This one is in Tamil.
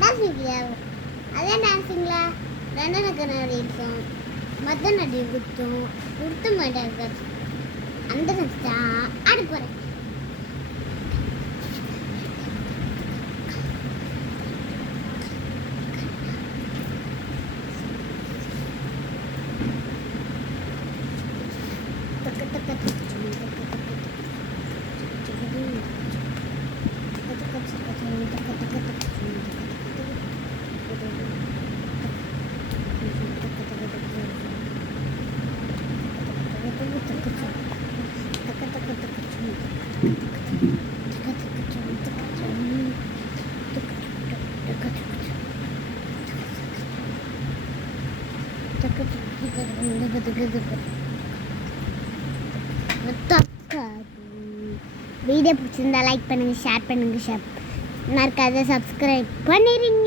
டான்ஸிங்ல அதே டான்ஸிங்ல ரெண்டன கண்ணாடி இருக்கும் மத்த நடி குத்தும் குடுத்த மாட்டாங்க அந்த டான்ஸ் தான் ஆட போகிறேன். வீடியோ பிடிச்சிருந்தா லைக் பண்ணுங்க, ஷேர் பண்ணுங்க, மறக்காத சப்ஸ்கிரைப் பண்ணிடுங்க.